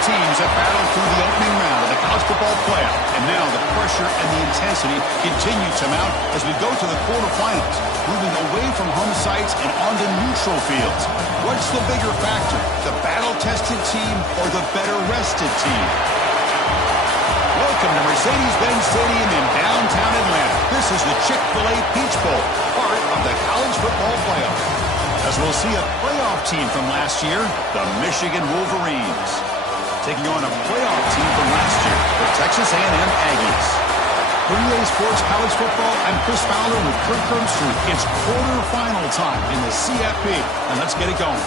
teams have battled through the opening round of the college football playoff, and now the pressure and the intensity continue to mount as we go to the quarterfinals, moving away from home sites and onto neutral fields. What's the bigger factor, the battle-tested team or the better-rested team? Welcome to Mercedes-Benz Stadium in downtown Atlanta. This is the Chick-fil-A Peach Bowl, part of the college football playoff. As we'll see a playoff team from last year, the Michigan Wolverines, taking on a playoff team from last year, the Texas A&M Aggies. For EA Sports College Football, I'm Chris Fowler with Kirk Herbstreit. It's quarterfinal time in the CFP, and let's get it going.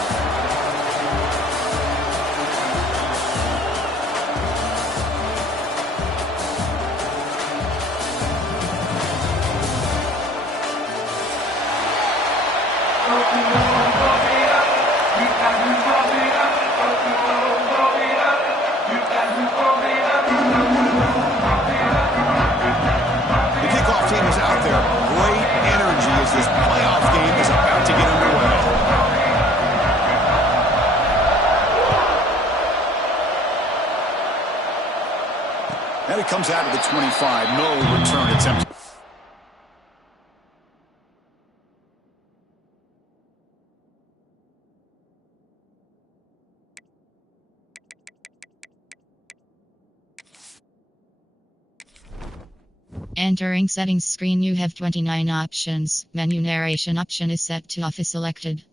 And it comes out of the 25. No return attempt. Entering settings screen, you have 29 options. Menu narration option is set to off is selected.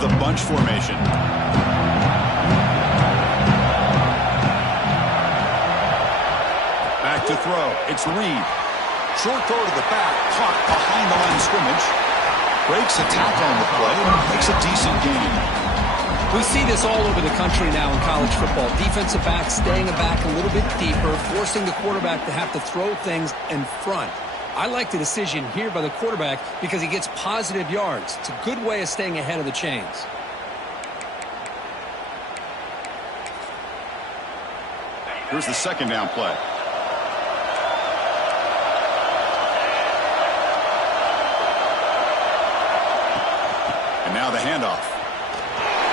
The bunch formation. Back to throw. It's Reed. Short throw to the back. Caught behind the line of scrimmage. Breaks a tackle on the play and makes a decent gain. We see this all over the country now in college football. Defensive backs staying back a little bit deeper, forcing the quarterback to have to throw things in front. I like the decision here by the quarterback because he gets positive yards. It's a good way of staying ahead of the chains. Here's the second down play. And now the handoff.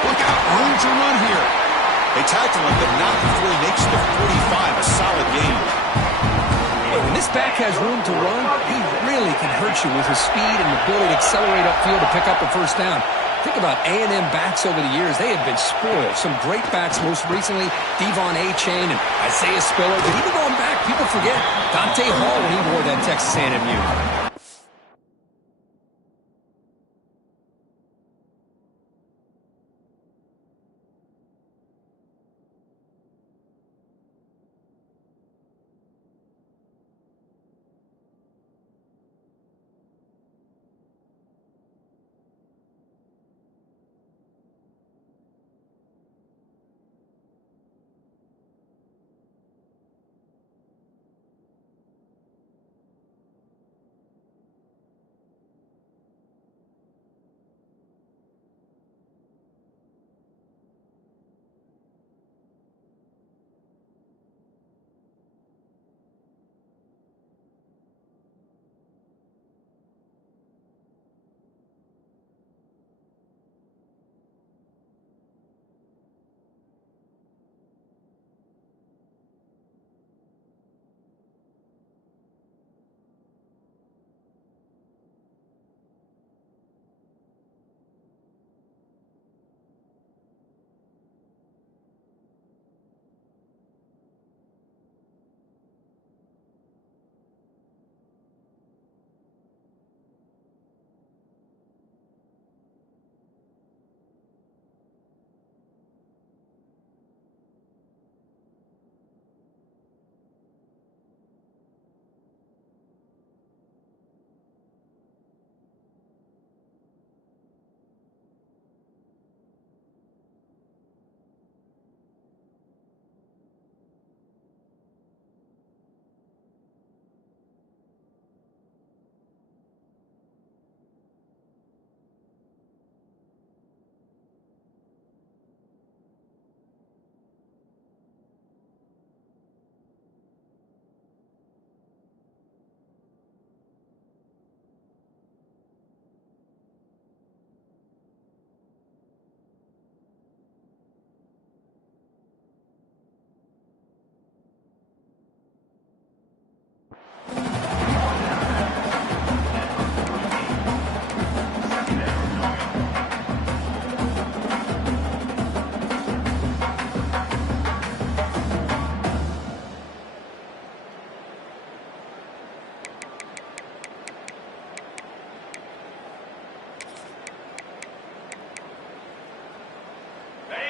Look out, room to run here. They tackle him, but not before he makes the 45, a solid gain. When this back has room to run, he really can hurt you with his speed and ability to accelerate upfield to pick up a first down. Think about A&M backs over the years. They have been spoiled. Some great backs, most recently Devon A-Chain and Isaiah Spiller. But even going back, people forget Dante Hall when he wore that Texas A&M uniform.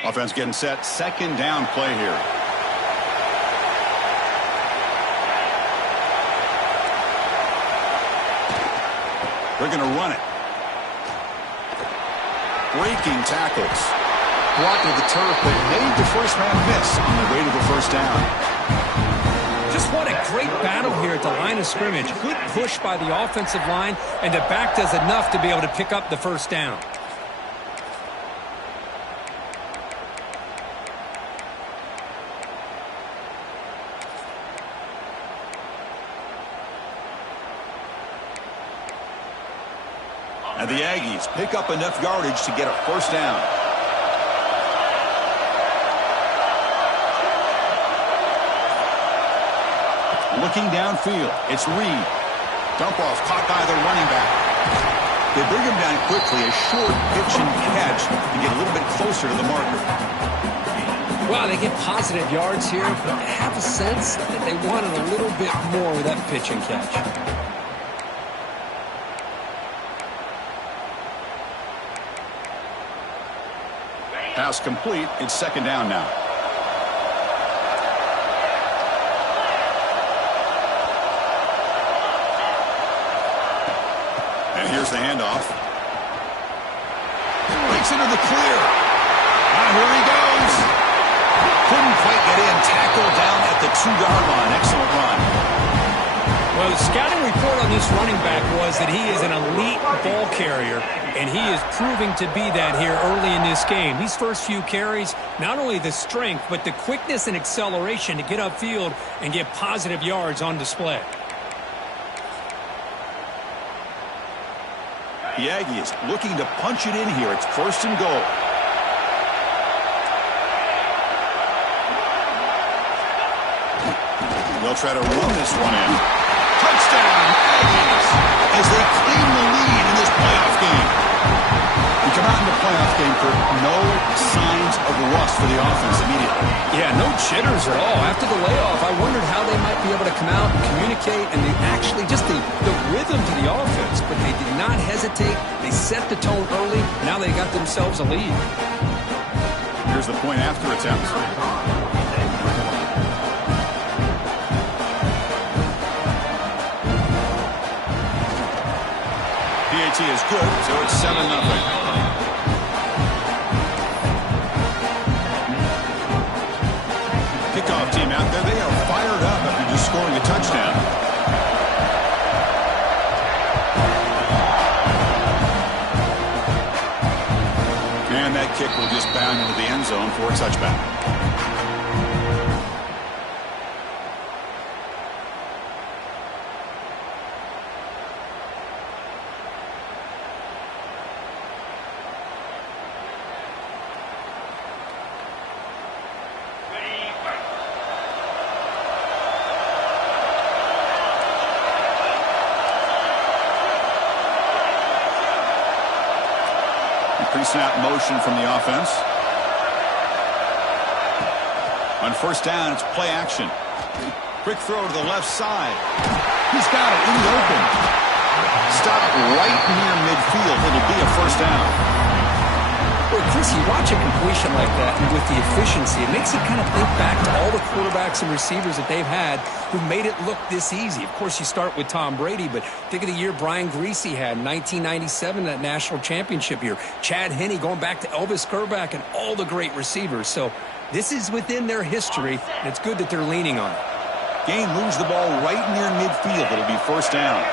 Offense getting set. Second down play here. They're going to run it. Breaking tackles. Brought to the turf, but made the first man miss on the way to the first down. Just what a great battle here at the line of scrimmage. Good push by the offensive line, and the back does enough to be able to pick up the first down. And the Aggies pick up enough yardage to get a first down. Looking downfield, it's Reed. Dump off caught by the running back. They bring him down quickly, a short pitch and catch to get a little bit closer to the marker. Wow, they get positive yards here, but I have a sense that they wanted a little bit more with that pitch and catch. Pass complete. It's second down now. And here's the handoff. Breaks into the clear. Here he goes. Couldn't quite get in. Tackled down at the 2-yard line. Excellent run. Well, the scouting report on this running back was that he is an elite ball carrier, and he is proving to be that here early in this game. These first few carries, not only the strength, but the quickness and acceleration to get upfield and get positive yards on display. The Aggies looking to punch it in here. It's first and goal. They'll try to run this one in. Touchdown, Aggies, as they claim the lead in this playoff game. We come out in the playoff game for no signs of rust for the offense immediately. Yeah, no jitters at all. After the layoff, I wondered how they might be able to come out and communicate, and they actually just the rhythm to the offense, but they did not hesitate. They set the tone early. Now they got themselves a lead. Here's the point after attempt. PAT is good, so it's 7-0. Kickoff team out there, they are fired up after just scoring a touchdown. And that kick will just bound into the end zone for a touchback. Pre-snap motion from the offense. On first down, it's play action. Quick throw to the left side. He's got it in the open. Stop right near midfield. It'll be a first down. Well, Chris, you watch a completion like that, and with the efficiency, it makes you kind of think back to all the quarterbacks and receivers that they've had who made it look this easy. Of course, you start with Tom Brady, but think of the year Brian Greasy had in 1997, that national championship year. Chad Henne going back to Elvis Grbac and all the great receivers. So this is within their history, and it's good that they're leaning on it. Gain moves the ball right near midfield. It'll be first down.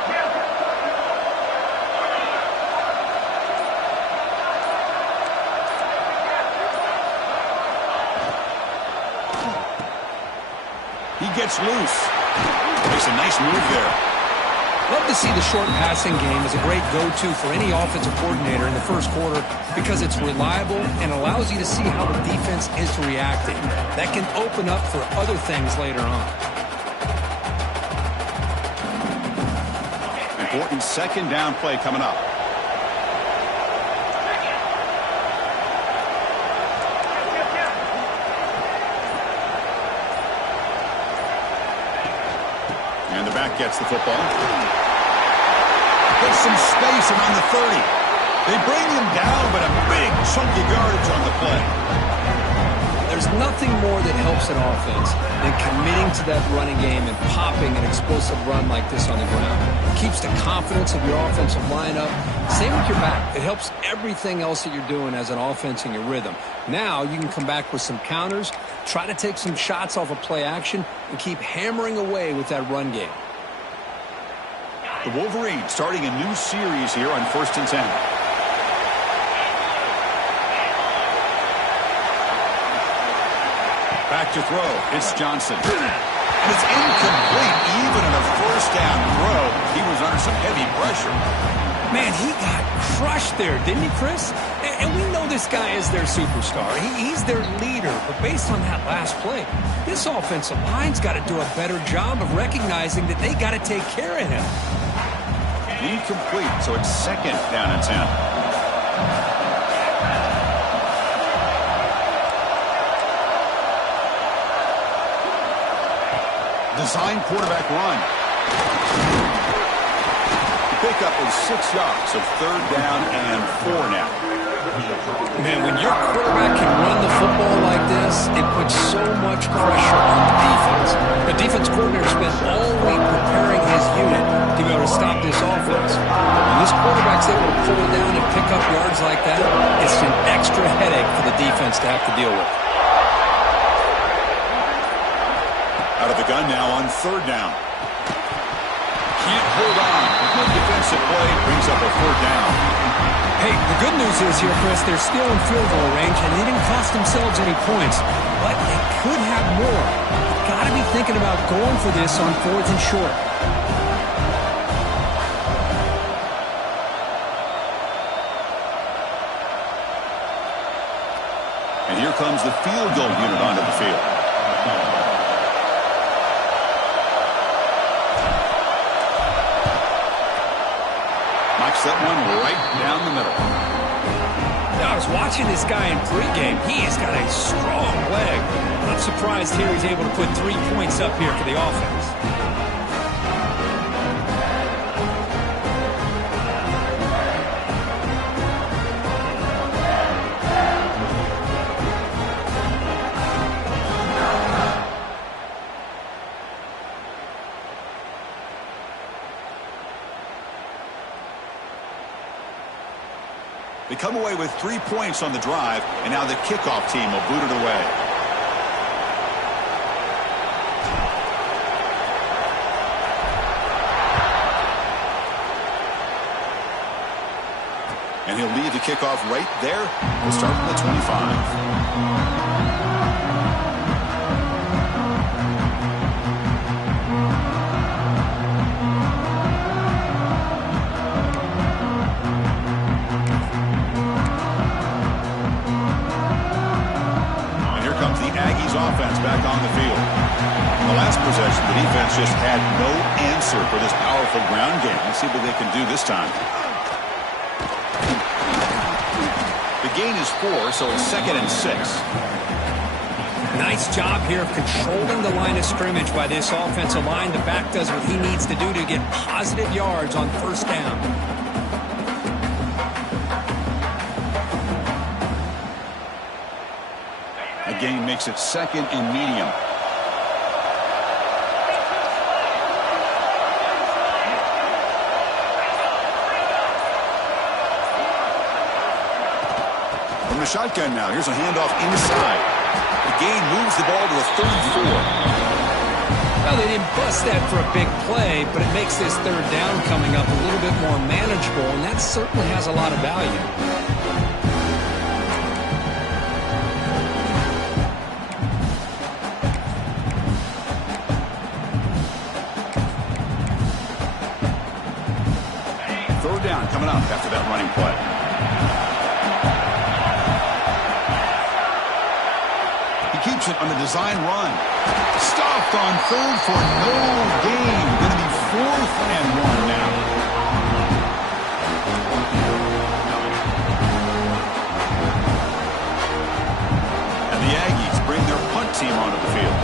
He gets loose. Makes a nice move there. Love to see the short passing game as a great go-to for any offensive coordinator in the first quarter because it's reliable and allows you to see how the defense is reacting. That can open up for other things later on. Important second down play coming up. And the back gets the football. Gets some space around the 30. They bring him down, but a big chunk of yardage on the play. There's nothing more that helps an offense than committing to that running game and popping an explosive run like this on the ground. It keeps the confidence of your offensive line up. Same with your back. It helps everything else that you're doing as an offense in your rhythm. Now you can come back with some counters, try to take some shots off of play action, and keep hammering away with that run game. The Wolverines starting a new series here on 1st and 10. Back to throw. It's Johnson. And it's incomplete. Even in a first down throw, he was under some heavy pressure. Man, he got crushed there, didn't he, Chris? And we know this guy is their superstar. He's their leader. But based on that last play, this offensive line's got to do a better job of recognizing that they got to take care of him. Incomplete, so it's 2nd down and 10. Design quarterback run. The pickup is 6 yards, so 3rd down and 4 now. Man, when your quarterback can run the football like this, it puts so much pressure on the defense. The defense coordinator spent all week preparing his unit to be able to stop this offense. When this quarterback's able to pull it down and pick up yards like that, it's an extra headache for the defense to have to deal with. Out of the gun now on 3rd down. Can't hold on. A good defensive play brings up a 4th down. Hey, the good news is here, Chris, they're still in field goal range, and they didn't cost themselves any points. But they could have more. Got to be thinking about going for this on 4th and short. And here comes the field goal unit onto the field. That one right down the middle. Now, I was watching this guy in pregame. He has got a strong leg. I'm surprised here he's able to put 3 points up here for the offense. They come away with 3 points on the drive, and now the kickoff team will boot it away. And he'll leave the kickoff right there. We'll start from the 25. Offense back on the field. In the last possession, the defense just had no answer for this powerful ground game. Let's see what they can do this time. The gain is 4, so it's 2nd and 6. Nice job here of controlling the line of scrimmage by this offensive line. The back does what he needs to do to get positive yards on 1st down. Gain makes it 2nd and medium. From the shotgun now, here's a handoff inside. The gain moves the ball to the 34. Well, they didn't bust that for a big play, but it makes this 3rd down coming up a little bit more manageable, and that certainly has a lot of value. Down coming up after that running play. He keeps it on the design run. Stopped on 3rd for no gain. Going to be 4th and 1 now. And the Aggies bring their punt team onto the field.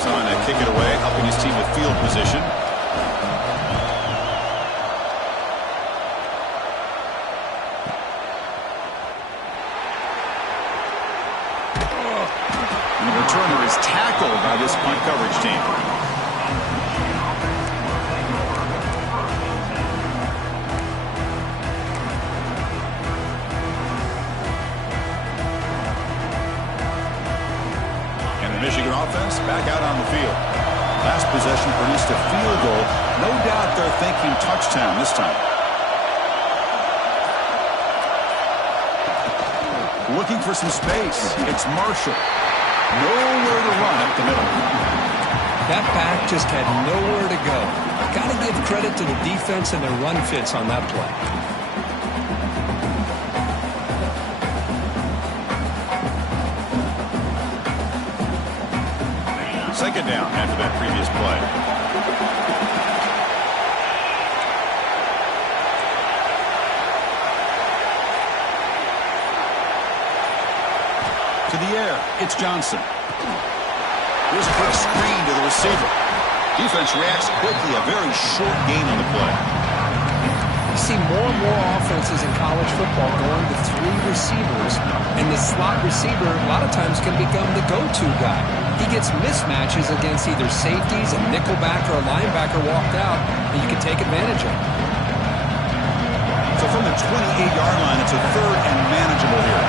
Trying to kick it away, helping his team with field position. back out on the field. Last possession produced a field goal. No doubt they're thinking touchdown this time. Looking for some space. It's Marshall. Nowhere to run up the middle. That back just had nowhere to go. Got to give credit to the defense and their run fits on that play. Second down after that previous play. To the air, it's Johnson. Here's a quick screen to the receiver. Defense reacts quickly, a very short gain on the play. You see more and more offenses in college football going to 3 receivers, and the slot receiver a lot of times can become the go-to guy. He gets mismatches against either safeties, a nickelback, or a linebacker walked out, and you can take advantage of it. So from the 28-yard line, it's a third and manageable here.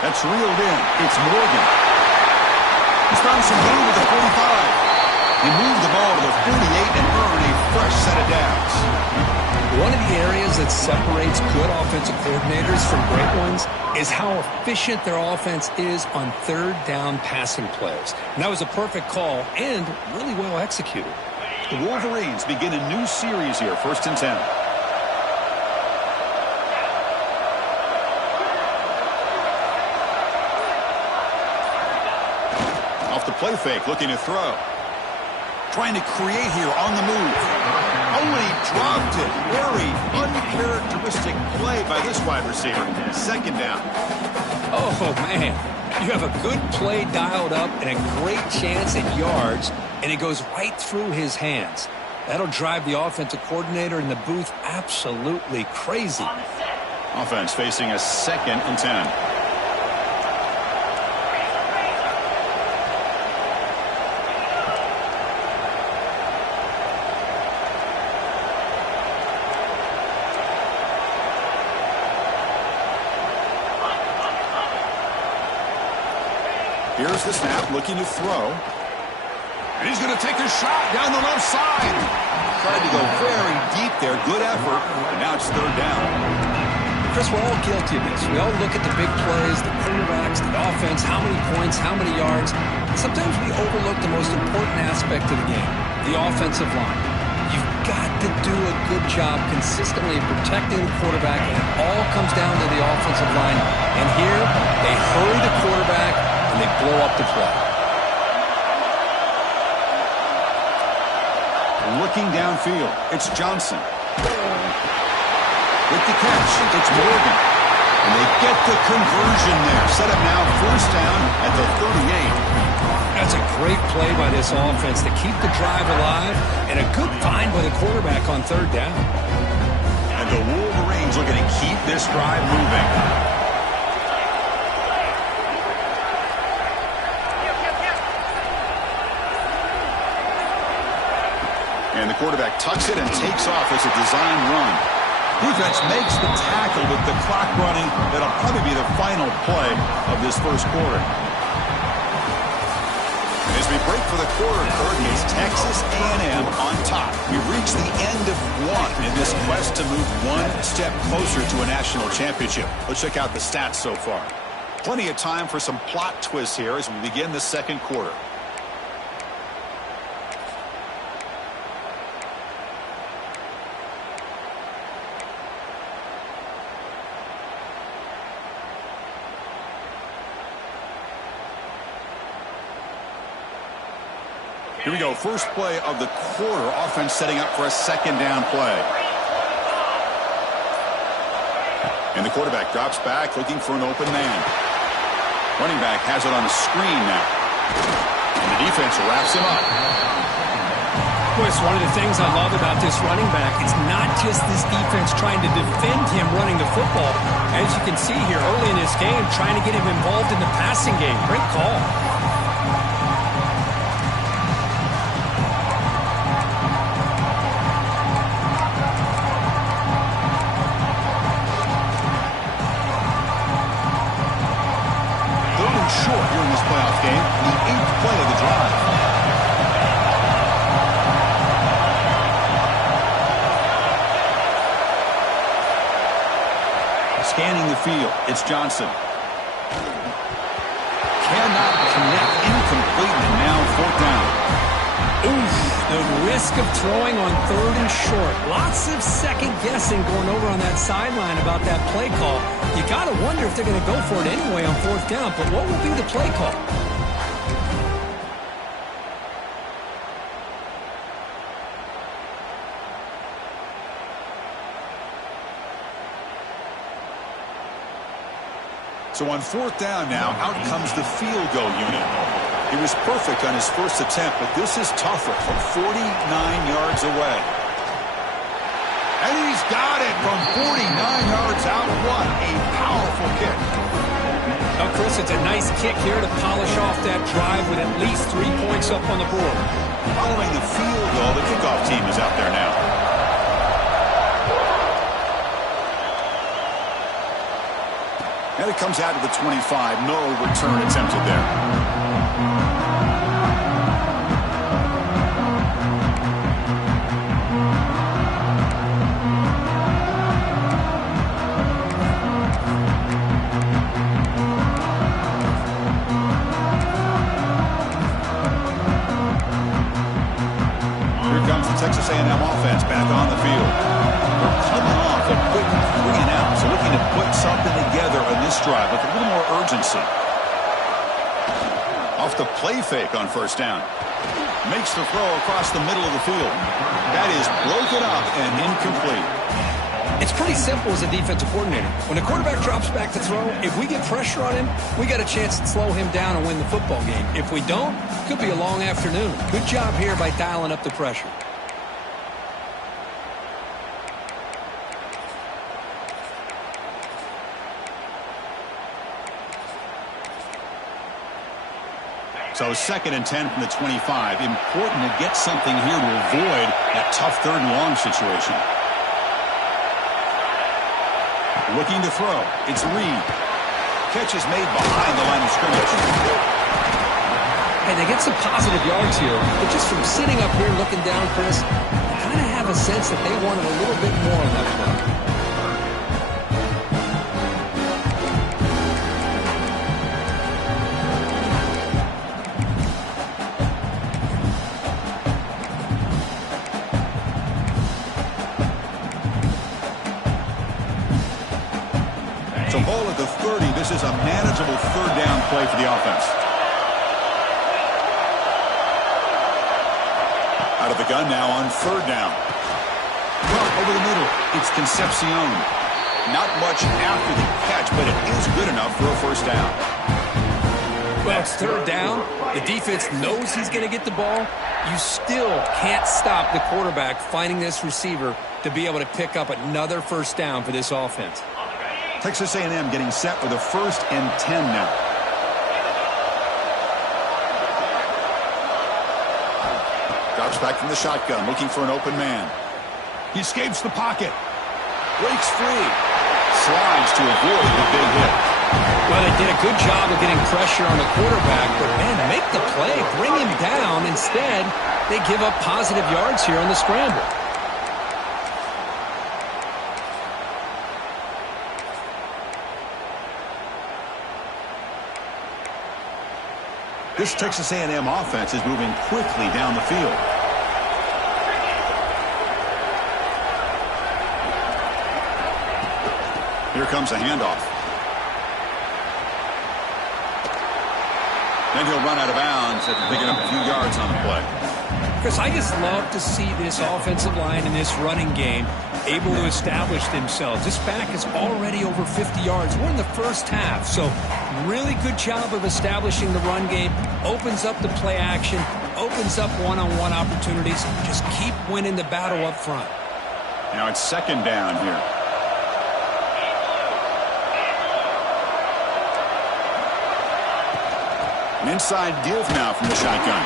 That's reeled in. It's Morgan. He's found some room with the 45. He moved the ball to the 48 and earned a fresh set of downs. One of the areas that separates good offensive coordinators from great ones is how efficient their offense is on third down passing plays. And that was a perfect call and really well executed. The Wolverines begin a new series here, 1st and 10. The play fake, looking to throw. Trying to create here on the move. Oh, he dropped it. Very uncharacteristic play by this wide receiver. Second down. Oh, man. You have a good play dialed up and a great chance at yards, and it goes right through his hands. That'll drive the offensive coordinator in the booth absolutely crazy. Offense facing a 2nd and 10. Here's the snap, looking to throw. And he's going to take a shot down the left side. Tried to go very deep there. Good effort. And now it's third down. Chris, we're all guilty of this. We all look at the big plays, the quarterbacks, the offense, how many points, how many yards. And sometimes we overlook the most important aspect of the game, the offensive line. You've got to do a good job consistently protecting the quarterback, and it all comes down to the offensive line. And here, they hurry the quarterback, and they blow up the play. Looking downfield, it's Johnson. With the catch, it's Morgan. And they get the conversion there. Set up now, 1st down at the 38. That's a great play by this offense to keep the drive alive, and a good find by the quarterback on 3rd down. And the Wolverines looking to keep this drive moving. And the quarterback tucks it and takes off as a design run. Defense makes the tackle with the clock running. That'll probably be the final play of this 1st quarter. As we break for the quarter, Curtin, is Texas A&M on top. We've reached the end of one in this quest to move one step closer to a national championship. Let's check out the stats so far. Plenty of time for some plot twists here as we begin the 2nd quarter. Here we go, first play of the quarter. Offense setting up for a 2nd down play. And the quarterback drops back, looking for an open man. Running back has it on a screen now. And the defense wraps him up. Boy, it's one of the things I love about this running back. It's not just this defense trying to defend him running the football. As you can see here early in this game, trying to get him involved in the passing game. Great call. playoff game, the 8th play of the drive. Scanning the field, it's Johnson. Cannot connect, incomplete, and now 4th down. Oof, the risk of throwing on 3rd and short. Lots of second guessing going over on that sideline about that play call. You got to wonder if they're going to go for it anyway on 4th down, but what will be the play call? So on 4th down now, out comes the field goal unit. He was perfect on his first attempt, but this is tougher from 49 yards away. And he's got it from 49 yards out. What a powerful kick. Now, Chris, it's a nice kick here to polish off that drive with at least 3 points up on the board. Following the field goal, the kickoff team is out there now. And it comes out to the 25. No return attempted there. Here comes the Texas A&M offense back on the field. They're coming off a quick 3 and out, so looking to put something together on this drive with a little more urgency. Off the play fake on 1st down. Makes the throw across the middle of the field. That is broken up and incomplete. It's pretty simple as a defensive coordinator. When the quarterback drops back to throw, if we get pressure on him, we got a chance to slow him down and win the football game. If we don't, it could be a long afternoon. Good job here by dialing up the pressure. So 2nd and 10 from the 25. Important to get something here to avoid that tough 3rd and long situation. Looking to throw. It's Reed. Catch is made behind the line of scrimmage. Hey, they get some positive yards here, but just from sitting up here looking down, Chris, I kind of have a sense that they wanted a little bit more on that play. So ball at the 30. This is a manageable 3rd down play for the offense. Out of the gun now on 3rd down. Well, over the middle, it's Concepcion. Not much after the catch, but it is good enough for a 1st down. Well, it's 3rd down. The defense knows he's going to get the ball. You still can't stop the quarterback finding this receiver to be able to pick up another 1st down for this offense. Texas A&M getting set with a 1st and 10 now. Drops back from the shotgun, looking for an open man. He escapes the pocket. Breaks free. Slides to avoid the big hit. Well, they did a good job of getting pressure on the quarterback, but, man, make the play, bring him down. Instead, they give up positive yards here on the scramble. This Texas A&M offense is moving quickly down the field. Here comes a handoff. Then he'll run out of bounds after picking up a few yards on the play. Chris, I just love to see this offensive line in this running game able to establish themselves. This back is already over 50 yards. We're in the 1st half, so really good job of establishing the run game. Opens up the play action, opens up one-on-one opportunities. Just keep winning the battle up front. Now it's 2nd down here. An inside give now from the shotgun.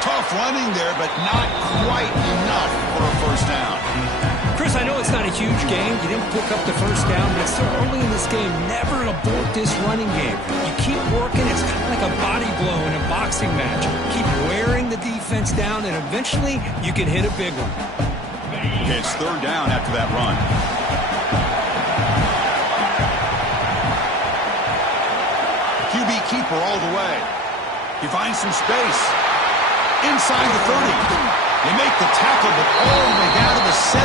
Tough running there, but not quite enough for a 1st down. Chris, I know it's not a huge game. You didn't pick up the first down, but it's still early in this game. Never abort this running game. You keep working. It's kind of like a body blow in a boxing match. Keep wearing the defense down, and eventually you can hit a big one. Okay, it's third down after that run. QB keeper all the way. He finds some space. Inside the 30. They make the tackle, but all the way down to the 17.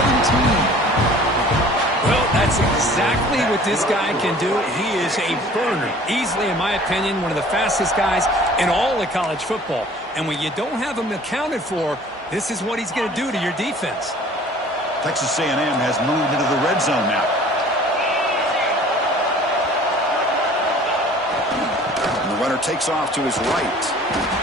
Well, that's exactly what this guy can do. He is a burner. Easily, in my opinion, one of the fastest guys in all of college football. And when you don't have him accounted for, this is what he's going to do to your defense. Texas A&M has moved into the red zone now. And the runner takes off to his right.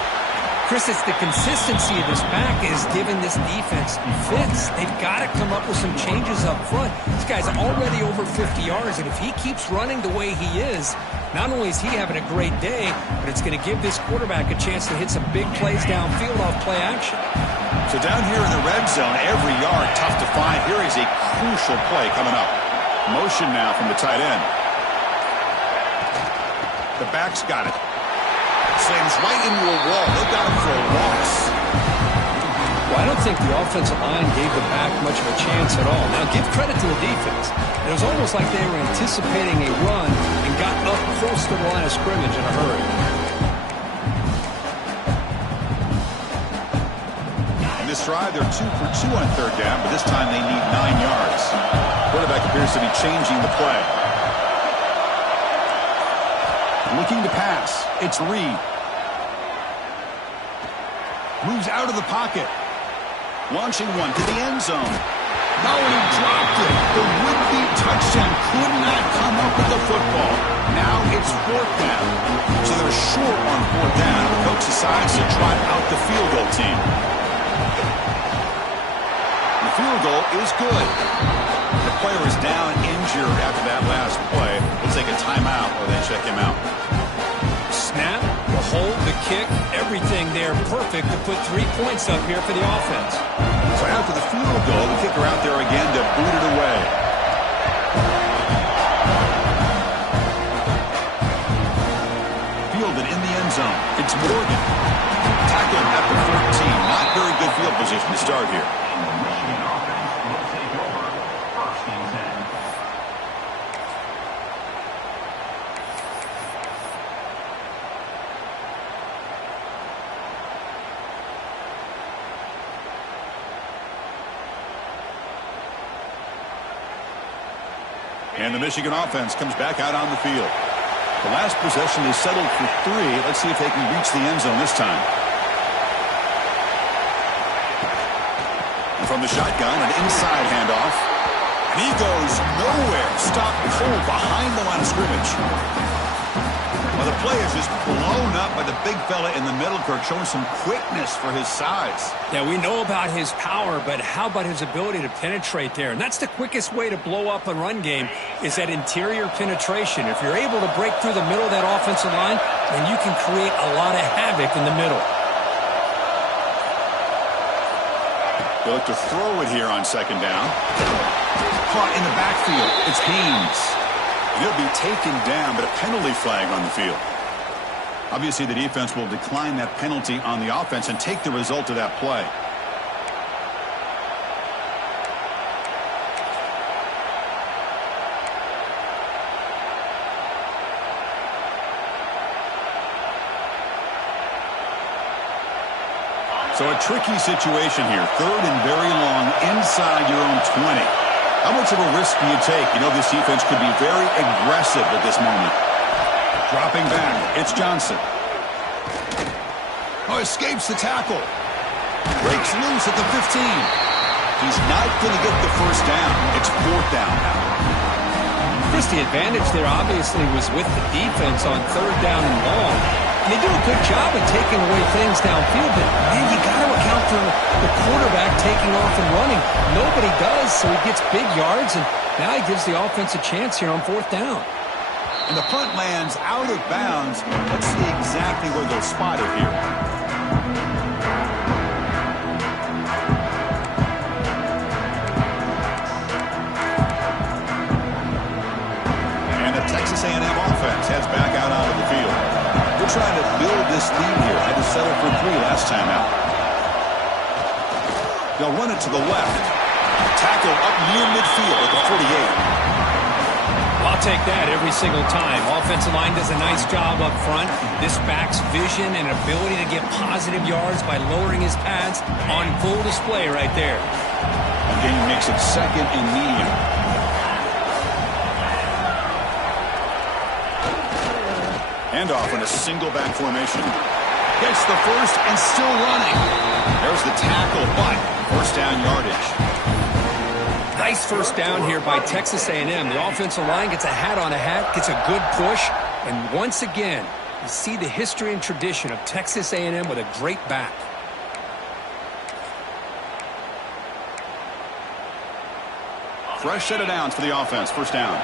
Chris, it's the consistency of this back is giving this defense fits. They've got to come up with some changes up front. This guy's already over 50 yards, and if he keeps running the way he is, not only is he having a great day, but it's going to give this quarterback a chance to hit some big plays downfield off play action. So down here in the red zone, every yard tough to find. Here is a crucial play coming up. Motion now from the tight end. The back's got it. Slams right into a wall. They got him for a loss. Well, I don't think the offensive line gave the back much of a chance at all. Now, give credit to the defense. It was almost like they were anticipating a run and got up close to the line of scrimmage in a hurry. In this drive, they're 2 for 2 on third down, but this time they need 9 yards. Quarterback appears to be changing the play. Looking to pass. It's Reed. Moves out of the pocket. Launching one to the end zone. Now when he dropped it, the would-be touchdown could not come up with the football. Now it's fourth down. So they're short on fourth down. The coach decides to trot out the field goal team. The field goal is good. The player is down injured after that last play. We'll take a timeout or they check him out. Snap, the hold, the kick, everything there perfect to put 3 points up here for the offense. So after the field goal, the kicker out there again to boot it away. Fielded in the end zone. It's Morgan. Tackled at the 14. Not very good field position to start here. And the Michigan offense comes back out on the field. The last possession is settled for 3. Let's see if they can reach the end zone this time. And from the shotgun, an inside handoff. And he goes nowhere. Stopped cold behind the line of scrimmage. Well, the play is just blown up by the big fella in the middle, Kirk, showing some quickness for his size. Yeah, we know about his power, but how about his ability to penetrate there? And that's the quickest way to blow up a run game is that interior penetration. If you're able to break through the middle of that offensive line, then you can create a lot of havoc in the middle. They look to throw it here on second down. Caught in the backfield. It's Haynes. He'll be taken down, but a penalty flag on the field. Obviously, the defense will decline that penalty on the offense and take the result of that play. So a tricky situation here. Third and very long inside your own 20. How much of a risk do you take? You know this defense could be very aggressive at this moment. Dropping back, it's Johnson. Oh, escapes the tackle. Breaks loose at the 15. He's not going to get the first down. It's fourth down now. Chris, the advantage there obviously was with the defense on third down and long. And they do a good job of taking away things downfield, but man, you got to account for the quarterback taking off and running. Nobody does, so he gets big yards, and now he gives the offense a chance here on fourth down. And the punt lands out of bounds. Let's see exactly where they'll spot it here. offense heads back out onto the field. They're trying to build this lead here. Had to settle for 3 last time out. They'll run it to the left. Tackle up near midfield at the 48. I'll take that every single time. Offensive line does a nice job up front. This back's vision and ability to get positive yards by lowering his pads on full display right there. The game makes it 2nd and medium. Handoff in a single back formation. Gets the first and still running. There's the tackle, but first down yardage. Nice first down here by Texas A&M. The offensive line gets a hat on a hat, gets a good push, and once again, you see the history and tradition of Texas A&M with a great back. Fresh set of downs for the offense. First down.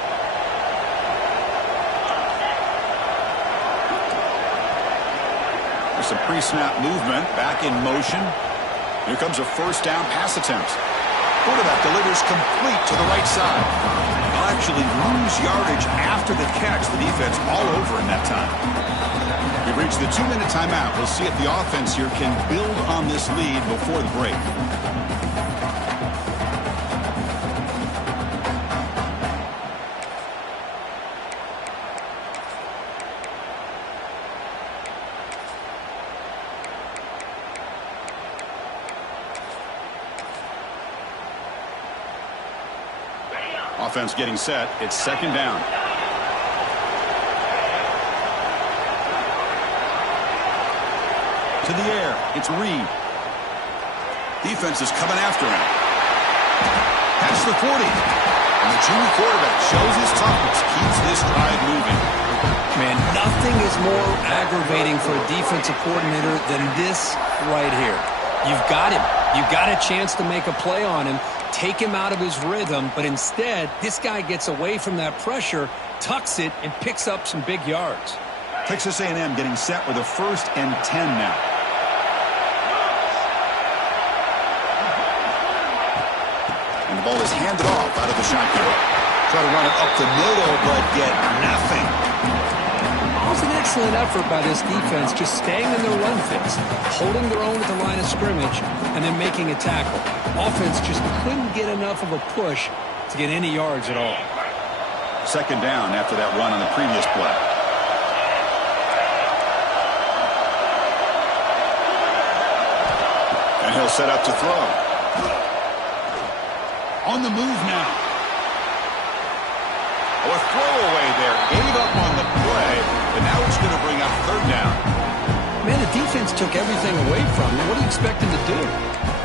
There's some pre-snap movement. Back in motion. Here comes a first down pass attempt. Quarterback delivers complete to the right side. They'll actually lose yardage after the catch. The defense all over in that time. We've reached the 2-minute timeout. We'll see if the offense here can build on this lead before the break. Offense getting set. It's 2nd down. To the air. It's Reed. Defense is coming after him. That's the 40. And the junior quarterback shows his toughness. Keeps this drive moving. Man, nothing is more aggravating for a defensive coordinator than this right here. You've got him. You've got a chance to make a play on him. Take him out of his rhythm, but instead, this guy gets away from that pressure, tucks it, and picks up some big yards. Texas A&M getting set with a 1st and 10 now. And the ball is handed off out of the shotgun. Try to run it up the middle, but get nothing. It was an excellent effort by this defense, just staying in their run fits, holding their own at the line of scrimmage, and then making a tackle. Offense just couldn't get enough of a push to get any yards at all. 2nd down after that run on the previous play. And he'll set up to throw. On the move now. Oh, a throwaway there. Gave up on the play, but now it's going to bring up 3rd down. Man, the defense took everything away from him. What do you expect him to do?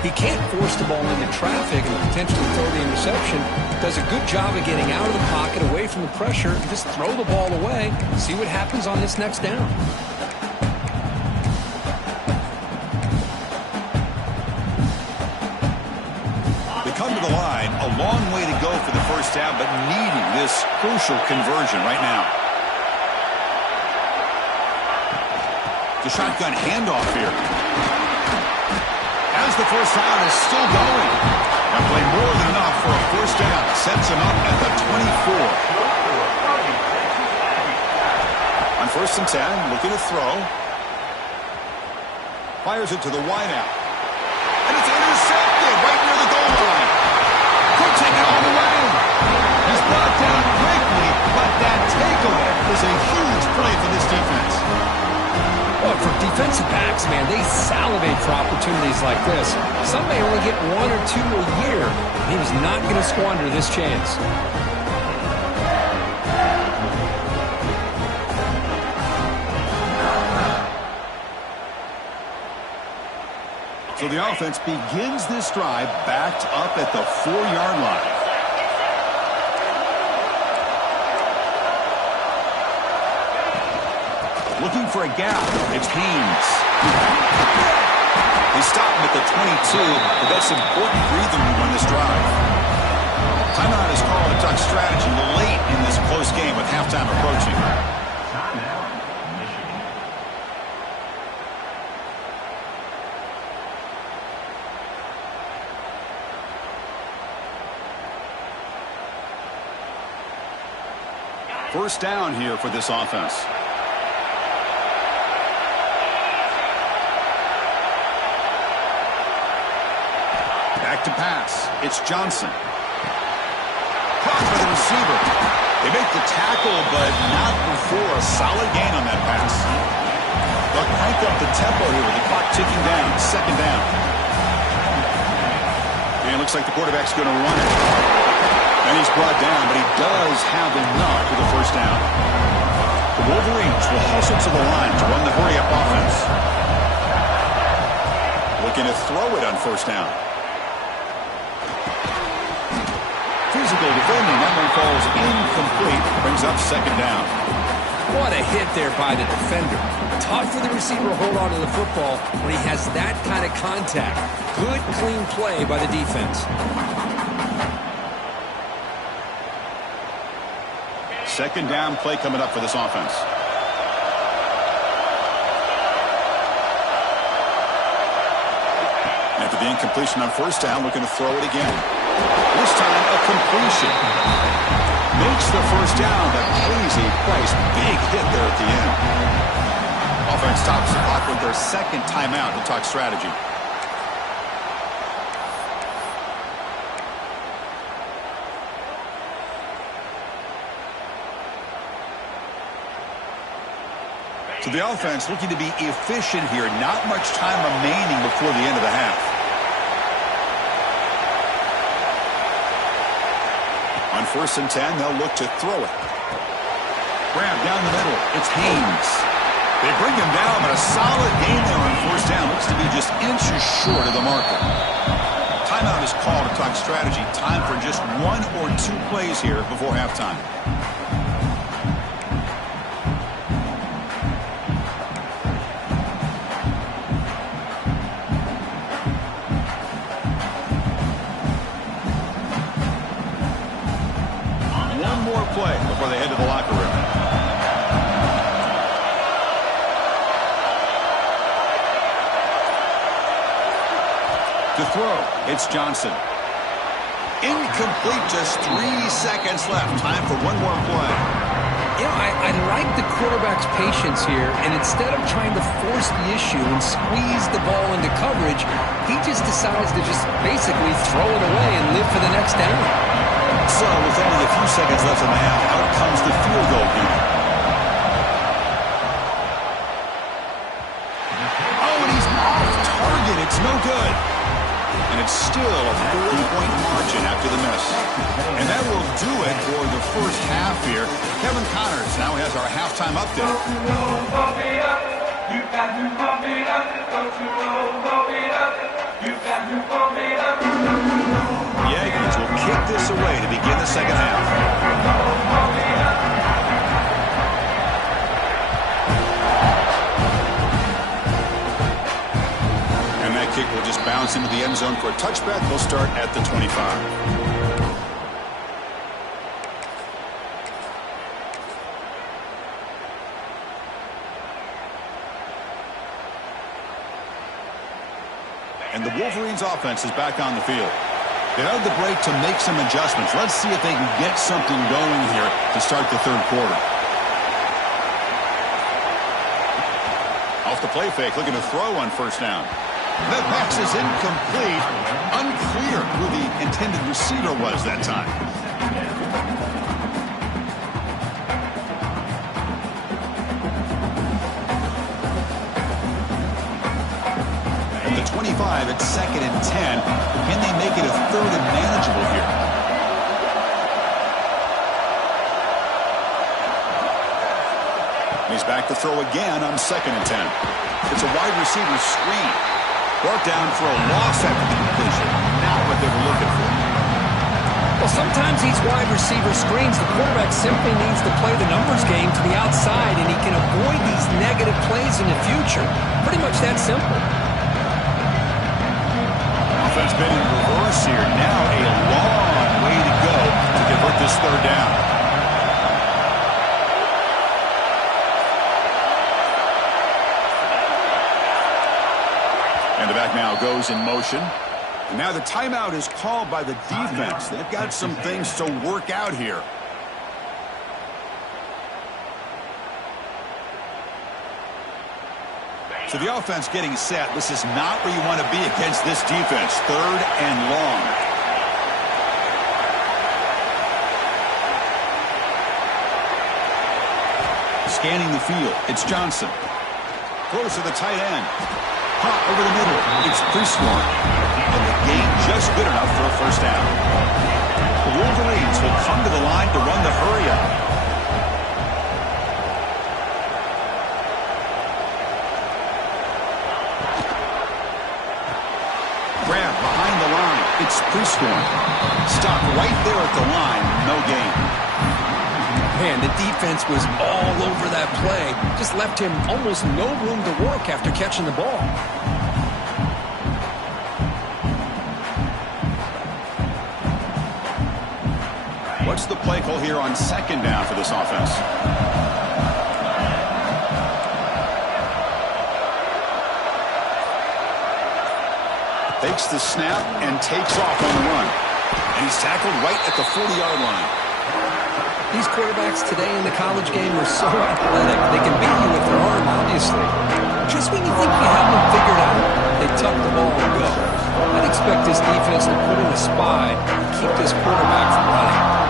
He can't force the ball into traffic and potentially throw the interception. Does a good job of getting out of the pocket, away from the pressure, and just throw the ball away. See what happens on this next down. They come to the line, a long way to go for the first down, but needing this crucial conversion right now. The shotgun handoff here. As the first down is still going. And play more than enough for a first down. Sets him up at the 24. On 1st and 10, looking to throw. Fires it to the wideout. And it's intercepted right near the goal line. Could take it all the way. He's brought down quickly, but that takeaway is a huge play for this defense. Well, for defensive backs, man, they salivate for opportunities like this. Some may only get 1 or 2 a year. And he was not going to squander this chance. So the offense begins this drive backed up at the 4-yard line. Looking for a gap. It's Haynes. They stop him at the 22, but that's important breathing room on this drive. Timeout is called to talk strategy late in this close game with halftime approaching. First down here for this offense. Back to pass. It's Johnson. Caught by the receiver. They make the tackle, but not before a solid gain on that pass. They'll crank up the tempo here with the clock ticking down. Second down. And it looks like the quarterback's going to run it. And he's brought down, but he does have enough for the first down. The Wolverines will hustle to the line to run the hurry-up offense. Looking to throw it on first down. Physical defending. That one falls incomplete. Brings up second down. What a hit there by the defender. Tough for the receiver to hold on to the football when he has that kind of contact. Good, clean play by the defense. Second down play coming up for this offense. After the incompletion on first down, looking to throw it again. This time, a completion. Makes the first down, but pays a price. Big hit there at the end. Offense stops the clock with their second timeout to talk strategy. So the offense looking to be efficient here. Not much time remaining before the end of the half. On 1st and 10, they'll look to throw it. Grab down the middle. It's Haynes. They bring him down, but a solid gain there on 1st down. Looks to be just inches short of the marker. Timeout is called to talk strategy. Time for just 1 or 2 plays here before halftime. Play before they head to the locker room. To throw, it's Johnson. Incomplete, just 3 seconds left. Time for one more play. You know, I like the quarterback's patience here, and instead of trying to force the issue and squeeze the ball into coverage, he just decides to just basically throw it away and live for the next down. So, with only a few seconds left in the half, out comes the field goal unit. Oh, and he's off target. It's no good. And it's still a 4-point margin after the miss. And that will do it for the first half here. Kevin Connors now has our halftime update. The Aggies will kick this away to begin the second half. And that kick will just bounce into the end zone for a touchback. They'll start at the 25. And the Wolverines offense is back on the field. They had the break to make some adjustments. Let's see if they can get something going here to start the third quarter. Off the play fake, looking to throw on first down. That pass is incomplete. Unclear who the intended receiver was that time. At the 25, it's 2nd and 10. Can they make it a 3rd and manageable here? He's back to throw again on 2nd and 10. It's a wide receiver screen. Brought down for a loss after the completion. Not what they were looking for. Well, sometimes these wide receiver screens, the quarterback simply needs to play the numbers game to the outside, and he can avoid these negative plays in the future. Pretty much that simple. Offense been in reverse here. Now a long way to go to convert this 3rd down. And the back now goes in motion. And now the timeout is called by the defense. They've got some things to work out here. So the offense getting set. This is not where you want to be against this defense. 3rd and long. Scanning the field. It's Johnson. Throws to the tight end. Hot over the middle. It's Prescorn. And the game just good enough for a first down. The Wolverines will come to the line to run the hurry-up. Grab behind the line. It's Prescorn. Stop right there at the line. No gain. Man, the defense was all over that play. Just left him almost no room to work after catching the ball. What's the play call here on 2nd down for this offense? Takes the snap and takes off on the run. And he's tackled right at the 40-yard line. These quarterbacks today in the college game are so athletic. They can beat you with their arm, obviously. Just when you think you have them figured out, they tuck the ball and go. I'd expect this defense to put in a spy and keep this quarterback from running.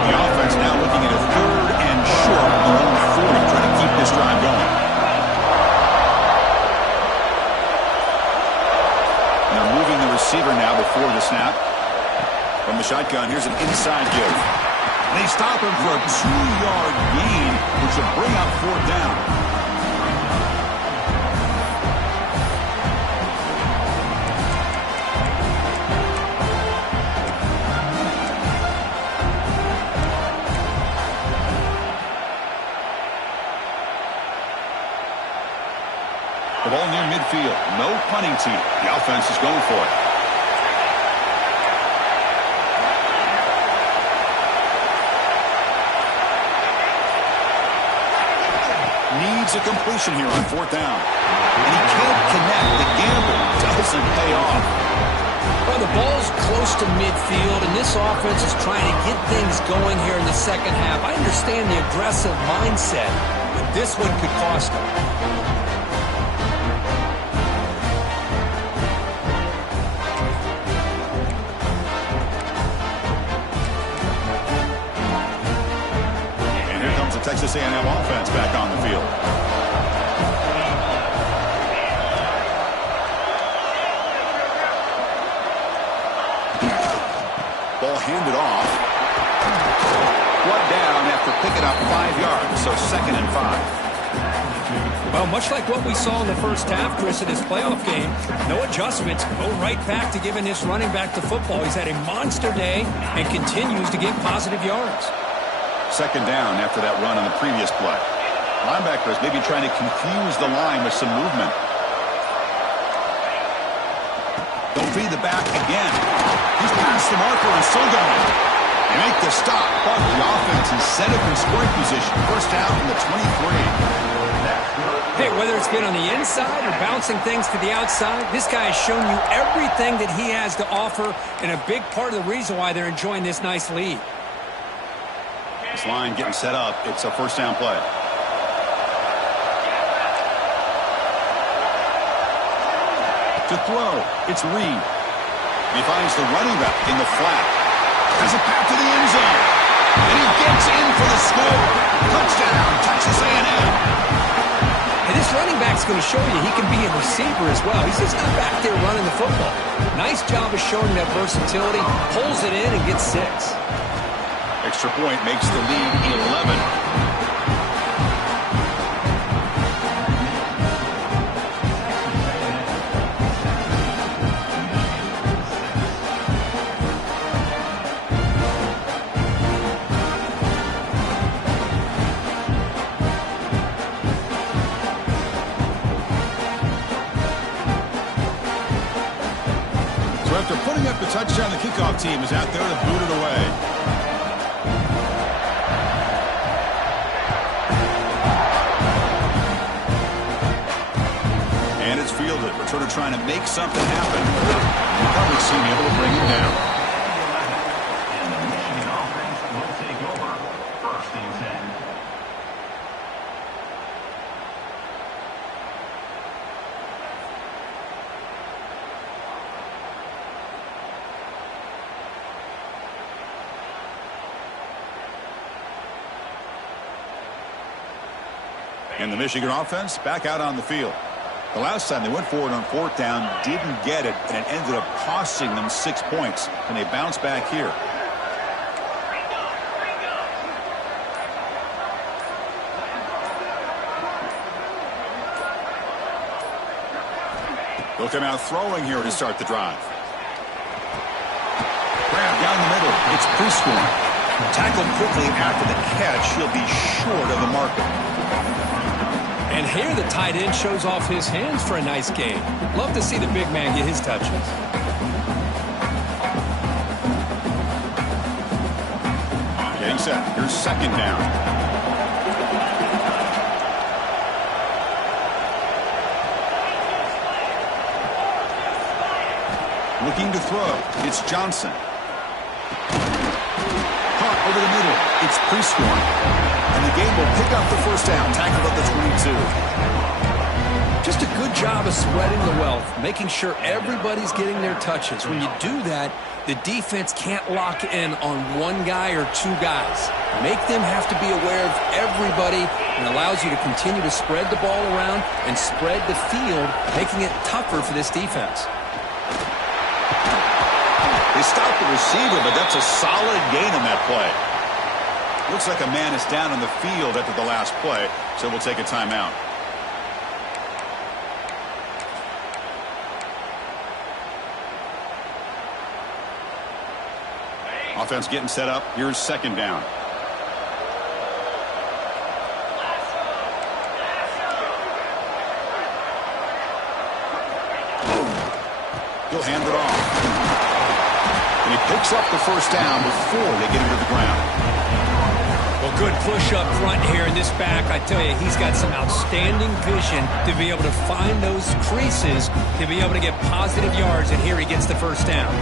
The offense now looking at a 3rd and short on their own 40, trying to keep this drive going. Now moving the receiver now before the snap. From the shotgun, here's an inside give. And they stop him for a 2-yard gain, which will bring up 4th down. The ball near midfield. No punting team. The offense is going for it. Needs a completion here on 4th down. And he can't connect. The gamble doesn't pay off. Well, the ball's close to midfield, and this offense is trying to get things going here in the second half. I understand the aggressive mindset, but this one could cost them. Texas A&M offense back on the field. Ball handed off. Brought down after picking up 5 yards, so 2nd and 5. Well, much like what we saw in the first half, Chris, in this playoff game, no adjustments. Go right back to giving this running back the football. He's had a monster day and continues to get positive yards. 2nd down after that run on the previous play. Linebackers maybe trying to confuse the line with some movement. Don't feed the back again. He's past the marker and still going. They make the stop, but the offense is set up in scoring position. First down from the 23. Hey, whether it's been on the inside or bouncing things to the outside, this guy has shown you everything that he has to offer, and a big part of the reason why they're enjoying this nice lead. This line getting set up. It's a first down play. To throw, it's Reed. He finds the running back in the flat. Has a path to the end zone. And he gets in for the score. Touchdown, Texas A&M. And this running back's going to show you he can be a receiver as well. He's just not back there running the football. Nice job of showing that versatility. Pulls it in and gets 6. Extra point makes the lead 11. So after putting up the touchdown, the kickoff team is out there to boot it away. Fielded. Returner trying to make something happen. The coverage team able to bring him down. And the Michigan offense back out on the field. The last time they went forward on fourth down, didn't get it, and it ended up costing them 6 points. And they bounce back here. They'll come out throwing here to start the drive. Grab down the middle. It's Prescorn. Tackled quickly after the catch. He'll be short of the marker. And here the tight end shows off his hands for a nice gain. Love to see the big man get his touches. Getting set. Here's second down. Looking to throw. It's Johnson. Caught over the middle. It's Prescorn. And the game will pick up the first down. Tackled at the 22. Just a good job of spreading the wealth, making sure everybody's getting their touches. When you do that, the defense can't lock in on one guy or two guys. Make them have to be aware of everybody, and allows you to continue to spread the ball around and spread the field, making it tougher for this defense. They stopped the receiver, but that's a solid gain on that play. Looks like a man is down on the field after the last play, so we'll take a timeout. Offense getting set up. Here's second down. He'll hand it off. And he picks up the first down before they get him to the ground. Well, good push up front here in this back. I tell you, he's got some outstanding vision to be able to find those creases, to be able to get positive yards, and here he gets the first down.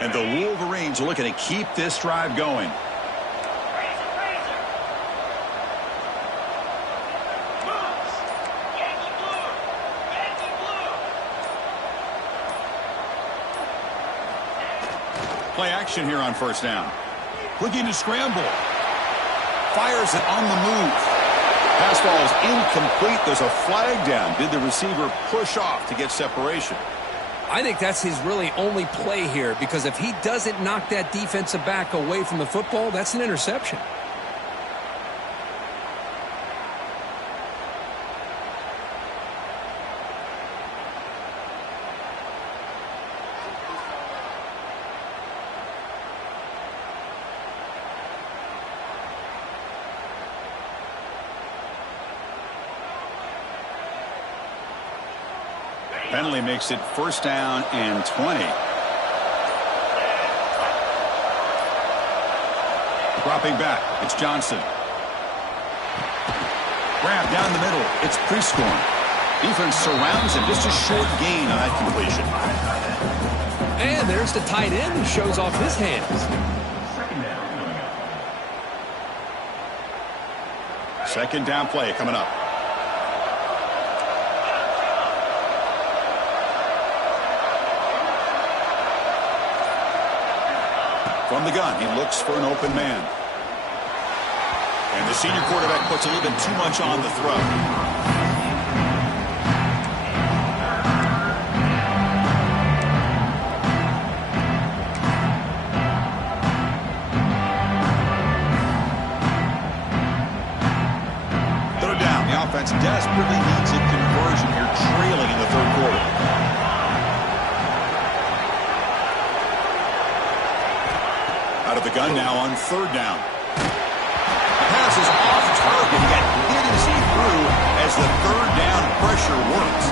And the Wolverines are looking to keep this drive going. Play action here on first down. Looking to scramble. Fires it on the move. Pass ball is incomplete. There's a flag down. Did the receiver push off to get separation? I think that's his really only play here, because if he doesn't knock that defensive back away from the football, that's an interception. Penalty makes it first down and 20. Dropping back, it's Johnson. Grab down the middle, it's Prescorn. Defense surrounds him, just a short gain on that completion. And there's the tight end who shows off his hands. Second down play coming up. From the gun, he looks for an open man. And the senior quarterback puts a little bit too much on the throw. Third down, the offense desperately needs a conversion here, trailing in the third quarter. Out of the gun now on third down. Pass is off target. He got hit and see through as the third down pressure works.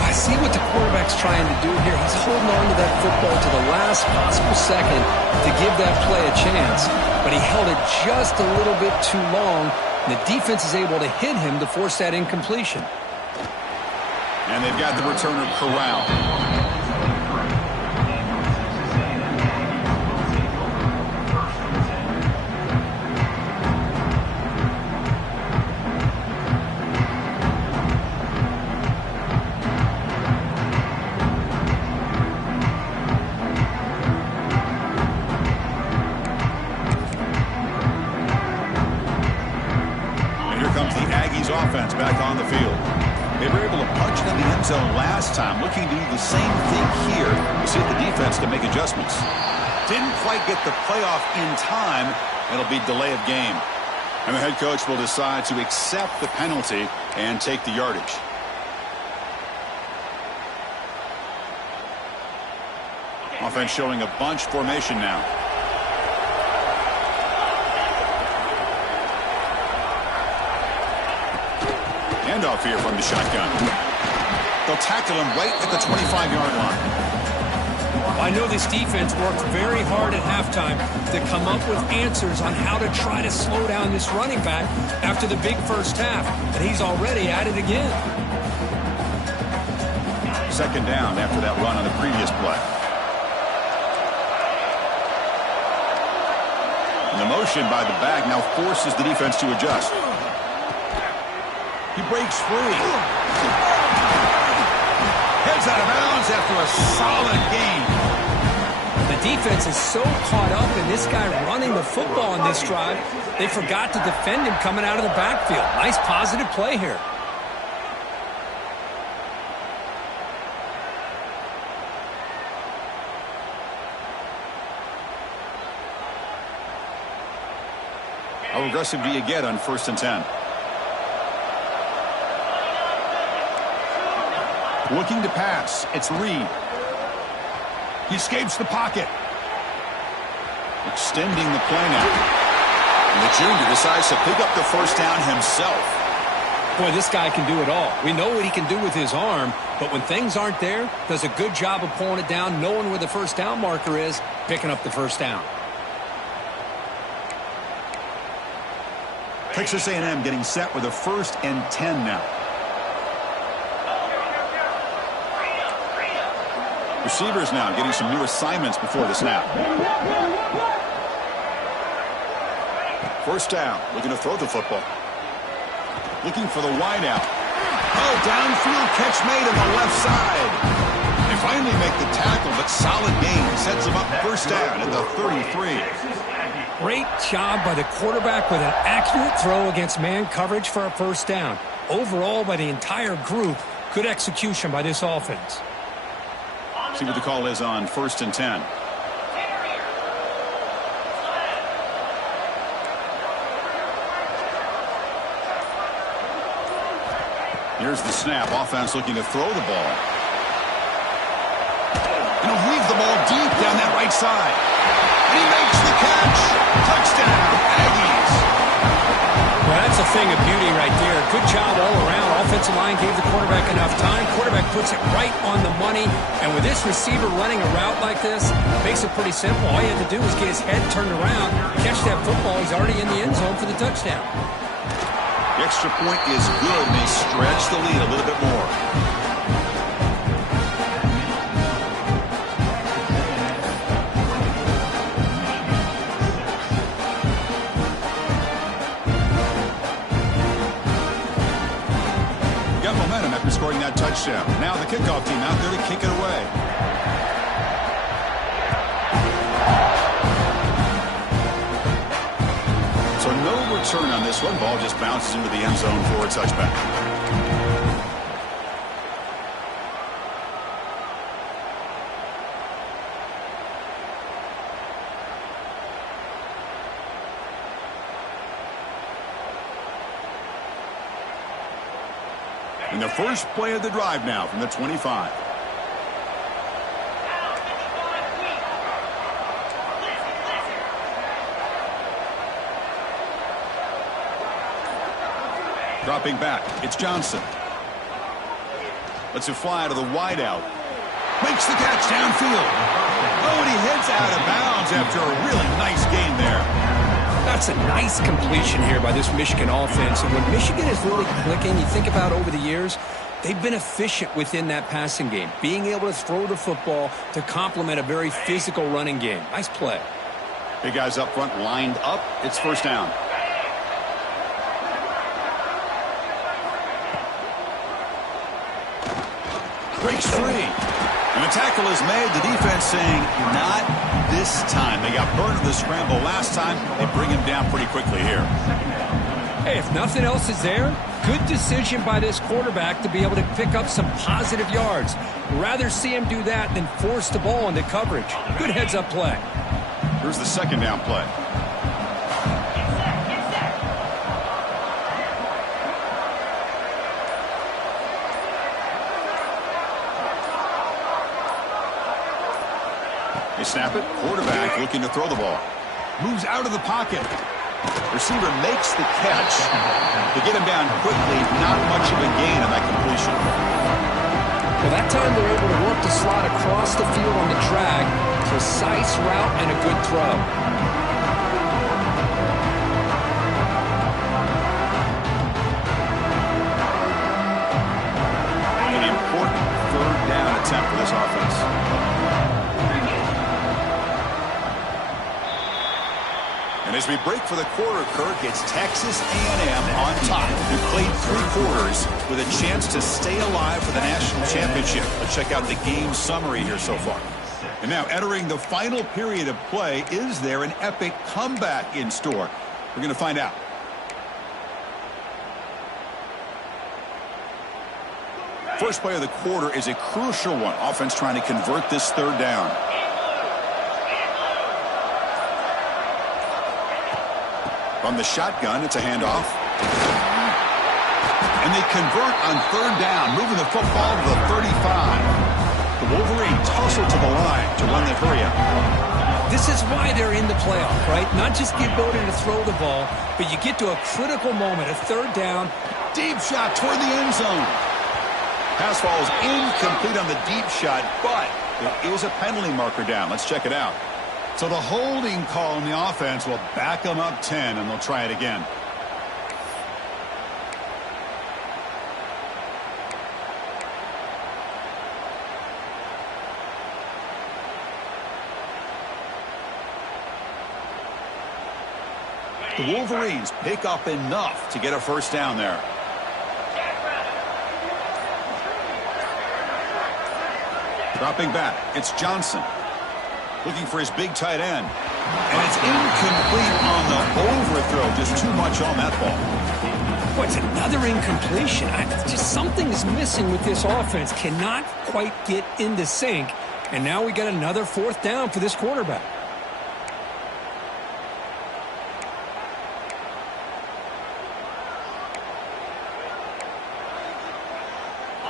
I see what the quarterback's trying to do here. He's holding on to that football to the last possible second to give that play a chance. But he held it just a little bit too long. And the defense is able to hit him to force that incompletion. And they've got the returner corralled. offense back on the field. They were able to punch it in the end zone last time, looking to do the same thing here to see if the defense can make adjustments. Didn't quite get the playoff in time. It'll be delay of game. And the head coach will decide to accept the penalty and take the yardage. Offense showing a bunch formation now. Handoff here from the shotgun. They'll tackle him right at the 25-yard line. I know this defense worked very hard at halftime to come up with answers on how to try to slow down this running back after the big first half, and he's already at it again. Second down after that run on the previous play. And the motion by the back now forces the defense to adjust. He breaks free. Heads out of bounds after a solid gain. The defense is so caught up in this guy running the football in this drive, they forgot to defend him coming out of the backfield. Nice positive play here. How aggressive do you get on 1st and 10? Looking to pass. It's Reed. He escapes the pocket. Extending the play now. And the junior decides to pick up the first down himself. Boy, this guy can do it all. We know what he can do with his arm, but when things aren't there, does a good job of pulling it down, knowing where the first down marker is, picking up the first down. Texas A&M getting set with a 1st and 10 now. Receivers now getting some new assignments before the snap. First down, looking to throw the football. Looking for the wideout. Oh, downfield catch made on the left side. They finally make the tackle, but solid gain sets them up first down at the 33. Great job by the quarterback with an accurate throw against man coverage for a first down. Overall, by the entire group, good execution by this offense. See what the call is on 1st and 10. Here's the snap. Offense looking to throw the ball. And he'll weave the ball deep down that right side. And he makes the catch. Touchdown, Aggies. Well, that's a thing of beauty right there. Good job all around. Offensive line gave the quarterback enough time. Quarterback puts it right on the money. And with this receiver running a route like this, makes it pretty simple. All you have to do is get his head turned around, catch that football. He's already in the end zone for the touchdown. The extra point is good, and they stretch the lead a little bit more. Got momentum after scoring that touchdown. Now the kickoff team out there to kick it away. So no return on this one. Ball just bounces into the end zone for a touchback. And the first play of the drive now from the 25. Dropping back, it's Johnson. Lets it fly to the wideout. Makes the catch downfield. Oh, and he heads out of bounds after a really nice gain there. That's a nice completion here by this Michigan offense. And when Michigan is really clicking, you think about over the years, they've been efficient within that passing game, being able to throw the football to complement a very physical running game. Nice play. Big guys up front lined up. It's first down. Breaks free. And the tackle is made. The defense saying, not this time. They got burned in the scramble last time. They bring him down pretty quickly here. Hey, if nothing else is there, good decision by this quarterback to be able to pick up some positive yards. Rather see him do that than force the ball into coverage. Good heads-up play. Here's the second down play. They snap it. Quarterback looking to throw the ball. Moves out of the pocket. Receiver makes the catch. To get him down quickly, not much of a gain on that completion. Well, that time they're able to work the slot across the field on the drag. Precise route and a good throw. An important third down attempt for this offense. And as we break for the quarter, Kirk, it's Texas A&M on top, who played 3 quarters with a chance to stay alive for the national championship. Let's check out the game summary here so far. And now entering the final period of play, is there an epic comeback in store? We're going to find out. First play of the quarter is a crucial one. Offense trying to convert this third down. From the shotgun, it's a handoff. And they convert on third down, moving the football to the 35. The Wolverines hustle to the line to run the hurry-up. This is why they're in the playoff, right? Not just the ability to throw the ball, but you get to a critical moment, a third down. Deep shot toward the end zone. Pass falls incomplete on the deep shot, but there is a penalty marker down. Let's check it out. So the holding call on the offense will back them up 10, and they'll try it again. The Wolverines pick up enough to get a first down there. Dropping back, it's Johnson. Looking for his big tight end. And it's incomplete on the overthrow. Just too much on that ball. Boy, it's another incompletion. Just something is missing with this offense. Cannot quite get into sync. And now we got another fourth down for this quarterback.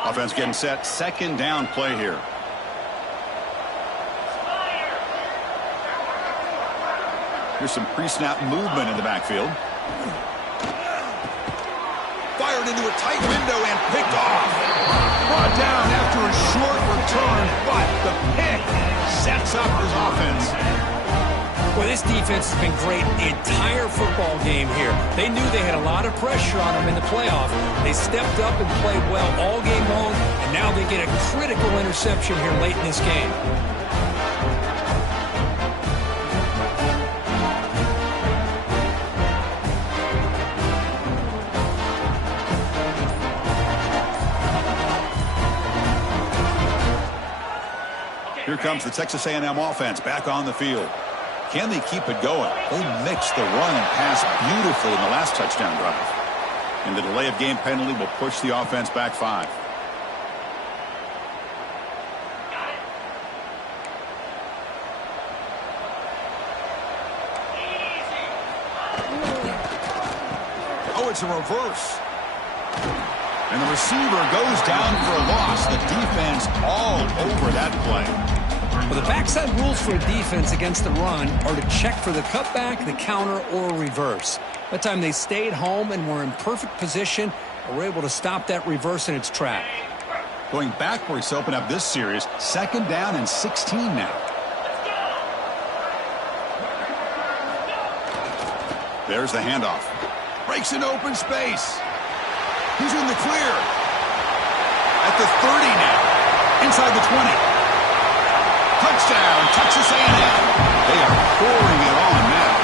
Offense getting set. Second down play here. Here's some pre-snap movement in the backfield. Fired into a tight window and picked off. Brought down after a short return, but the pick sets up his offense. Well, this defense has been great the entire football game here. They knew they had a lot of pressure on them in the playoff. They stepped up and played well all game long, and now they get a critical interception here late in this game. Here comes the Texas A&M offense back on the field. Can they keep it going? They mixed the run and pass beautifully in the last touchdown drive. And the delay of game penalty will push the offense back 5. Oh, it's a reverse. And the receiver goes down for a loss. The defense all over that play. Well, the backside rules for a defense against the run are to check for the cutback, the counter, or reverse. That time they stayed home and were in perfect position and were able to stop that reverse in its track. Going backwards to open up this series. Second down and 16 now. There's the handoff. Breaks into open space. He's in the clear. At the 30 now. Inside the 20. Touchdown, Texas A&M. They are pouring it on now.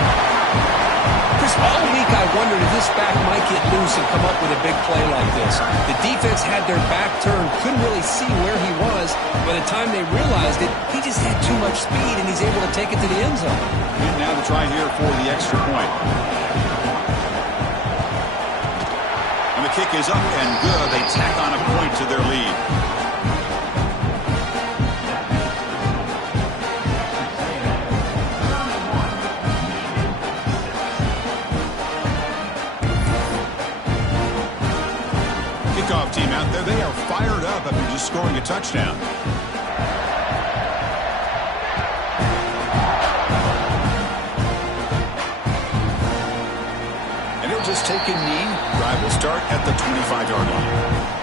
Chris, all week I wondered if this back might get loose and come up with a big play like this. The defense had their back turned, couldn't really see where he was. By the time they realized it, he just had too much speed, and he's able to take it to the end zone. And now to try here for the extra point. kick is up and good. They tack on a point to their lead. Kickoff team out there, they are fired up after just scoring a touchdown. And he'll just take a knee. Drive will start at the 25-yard line.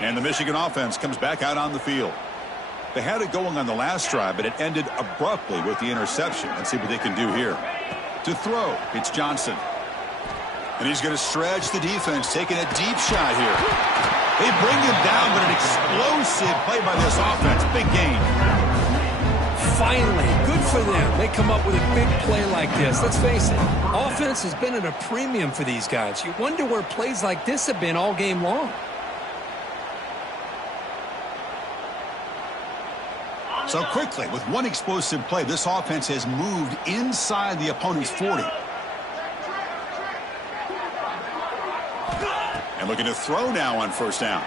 And the Michigan offense comes back out on the field. They had it going on the last drive, but it ended abruptly with the interception. Let's see what they can do here. To throw, it's Johnson. And he's going to stretch the defense, taking a deep shot here. They bring him down, but an explosive play by this offense. Big gain. Finally, good for them. They come up with a big play like this. Let's face it, offense has been at a premium for these guys. You wonder where plays like this have been all game long. So quickly, with one explosive play, this offense has moved inside the opponent's 40. And looking to throw now on first down.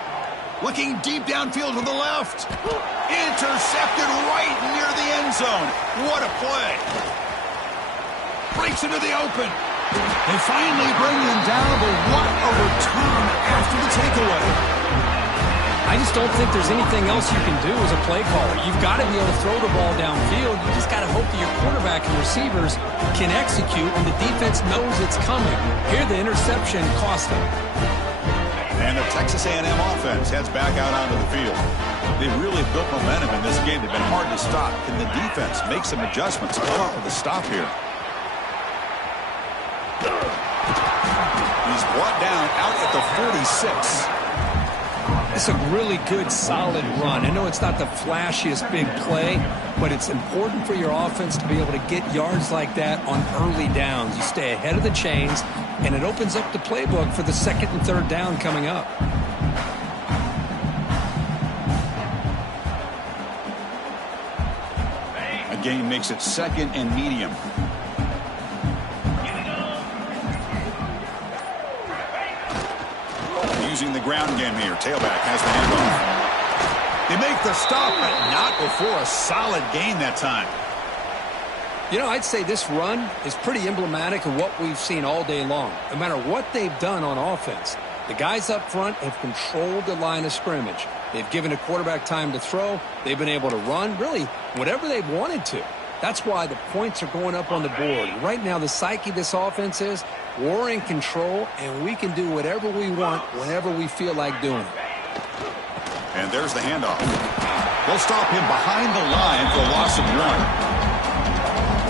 Looking deep downfield to the left. Intercepted right near the end zone. What a play. Breaks into the open. They finally bring him down, but what a return after the takeaway. I just don't think there's anything else you can do as a play caller. You've got to be able to throw the ball downfield. You just got to hope that your quarterback and receivers can execute when the defense knows it's coming. Here, the interception cost them. And the Texas A&M offense heads back out onto the field. They've really built momentum in this game. They've been hard to stop. Can the defense make some adjustments? Oh, the stop here. He's brought down out at the 46. It's a really good, solid run. I know it's not the flashiest big play, but it's important for your offense to be able to get yards like that on early downs. You stay ahead of the chains, and it opens up the playbook for the second and third down coming up. A gain makes it second and medium. Using the ground game here. Tailback has the handoff. They make the stop, but not before a solid gain that time. You know, I'd say this run is pretty emblematic of what we've seen all day long. No matter what they've done on offense, the guys up front have controlled the line of scrimmage. They've given a quarterback time to throw. They've been able to run, really, whatever they've wanted to. That's why the points are going up on the board. Right now, the psyche of this offense is we're in control, and we can do whatever we want whenever we feel like doing it. And there's the handoff. They'll stop him behind the line for a loss of 1.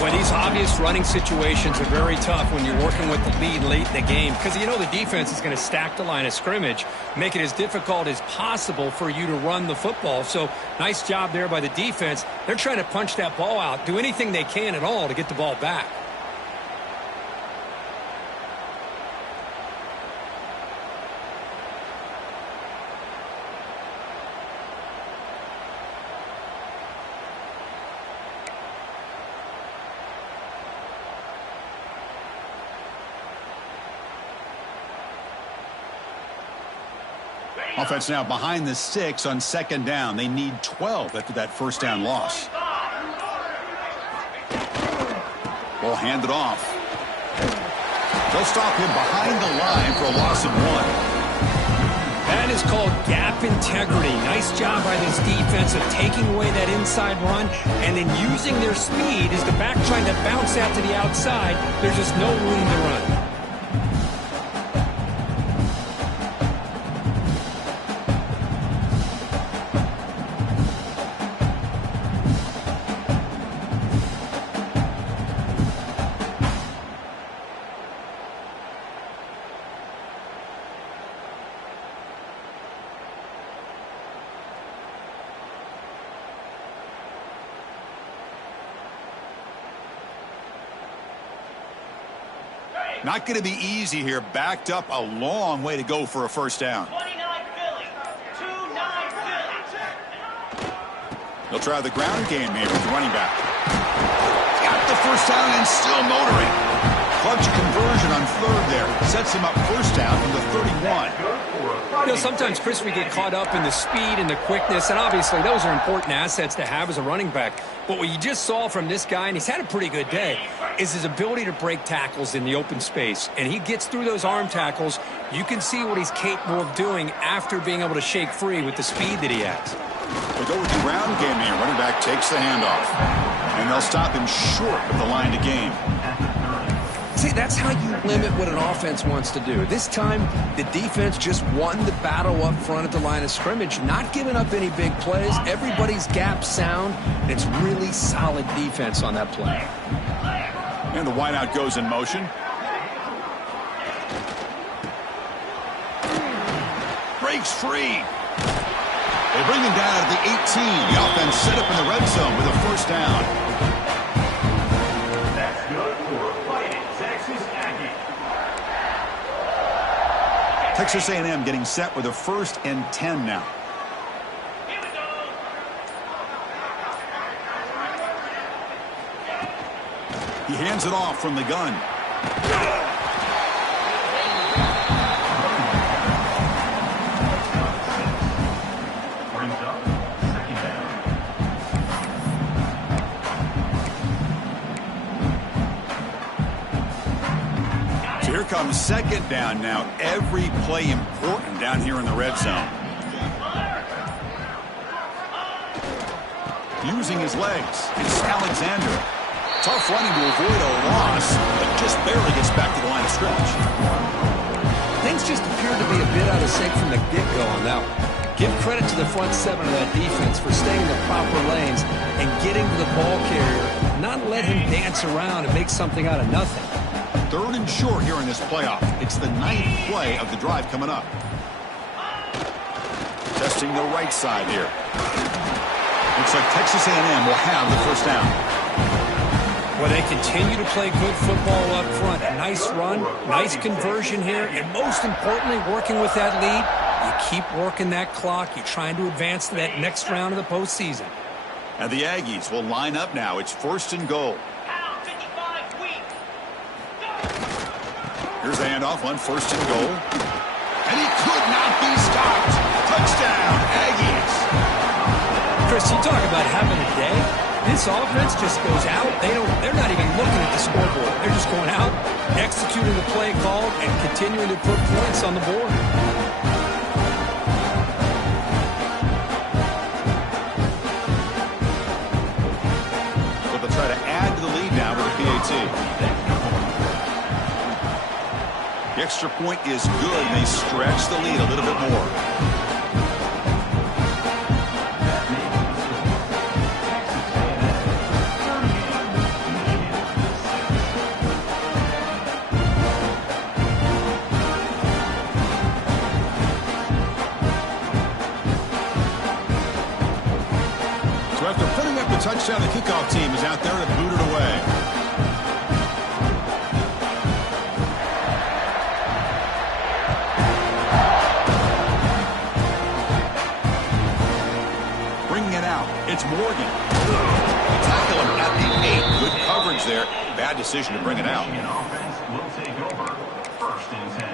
Well, these obvious running situations are very tough when you're working with the lead late in the game because you know the defense is going to stack the line of scrimmage, make it as difficult as possible for you to run the football. So nice job there by the defense. They're trying to punch that ball out, do anything they can at all to get the ball back. Offense now behind the 6 on second down. They need 12 after that first down loss. Ball handed off. They'll stop him behind the line for a loss of 1. That is called gap integrity. Nice job by this defense of taking away that inside run and then using their speed as the back trying to bounce out to the outside. There's just no room to run. Not going to be easy here. Backed up a long way to go for a first down. 29 Philly, 2 They'll try the ground game here with the running back. Got the first down and still motoring. Clutch conversion on third there. Sets him up first down from the 31. You know, sometimes, Chris, we get caught up in the speed and the quickness, and obviously those are important assets to have as a running back. But what you just saw from this guy, and he's had a pretty good day, is his ability to break tackles in the open space. And he gets through those arm tackles. You can see what he's capable of doing after being able to shake free with the speed that he has. They go with the ground game here. Running back takes the handoff. And they'll stop him short of the line to gain. See, that's how you limit what an offense wants to do. This time, the defense just won the battle up front at the line of scrimmage, not giving up any big plays. Everybody's gap sound, and it's really solid defense on that play. And the wideout goes in motion. Breaks free. They bring him down at the 18. The offense set up in the red zone with a first down. That's good for Fighting Texas Aggie. Texas A&M getting set with a 1st and 10 now. Here we go. He hands it off from the gun. Brings up second down. So here comes second down now. Every play important down here in the red zone. Using his legs, it's Alexander. Tough running to avoid a loss, but just barely gets back to the line of scrimmage. Things just appear to be a bit out of sync from the get-go on that one. Give credit to the front seven of that defense for staying in the proper lanes and getting to the ball carrier, not let him dance around and make something out of nothing. 3rd and short here in this playoff. It's the 9th play of the drive coming up. Testing the right side here. Looks like Texas A&M will have the first down. Well, they continue to play good football up front. Nice run, nice conversion here, and most importantly, working with that lead, you keep working that clock. You're trying to advance to that next round of the postseason. And the Aggies will line up now. It's 1st and goal. Here's the handoff on 1st and goal. And he could not be stopped. Touchdown, Aggies. Chris, you talk about having a day. This offense just goes out. They're not even looking at the scoreboard. They're just going out, executing the play called, and continuing to put points on the board. But they'll try to add to the lead now with a PAT. The extra point is good, and they stretch the lead a little bit more. Touchdown, the kickoff team is out there to boot it away. Bringing it out, it's Morgan. Tackle him at the 8. Good coverage there. Bad decision to bring it out. The offense will take over 1st and 10.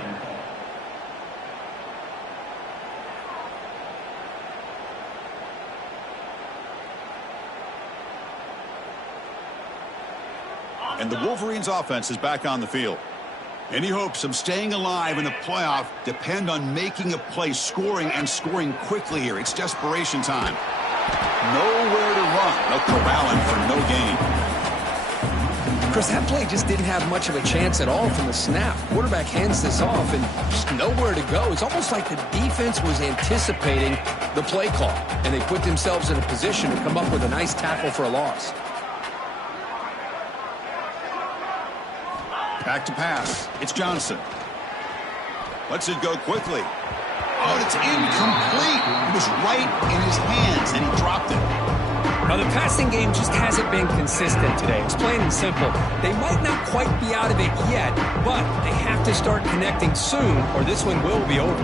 And the Wolverines offense is back on the field. Any hopes of staying alive in the playoff depend on making a play, scoring, and scoring quickly here. It's desperation time. Nowhere to run. They'll corral him for no gain. Chris, that play just didn't have much of a chance at all from the snap. Quarterback hands this off and just nowhere to go. It's almost like the defense was anticipating the play call, and they put themselves in a position to come up with a nice tackle for a loss. Back to pass. It's Johnson. Lets it go quickly. Oh, it's incomplete. It was right in his hands, and he dropped it. Now, the passing game just hasn't been consistent today. It's plain and simple. They might not quite be out of it yet, but they have to start connecting soon, or this one will be over.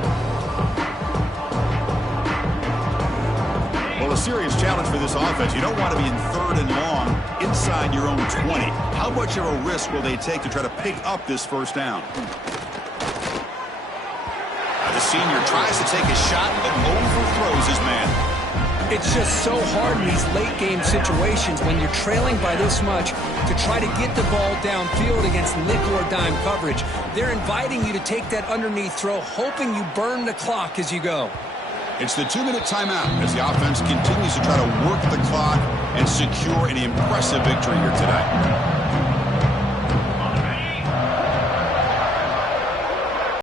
Well, a serious challenge for this offense. You don't want to be in 3rd and long inside your own 20. How much of a risk will they take to try to pick up this first down? The senior tries to take a shot, but overthrows his man. It's just so hard in these late-game situations when you're trailing by this much to try to get the ball downfield against nickel or dime coverage. They're inviting you to take that underneath throw, hoping you burn the clock as you go. It's the 2-minute timeout as the offense continues to try to work the clock and secure an impressive victory here today.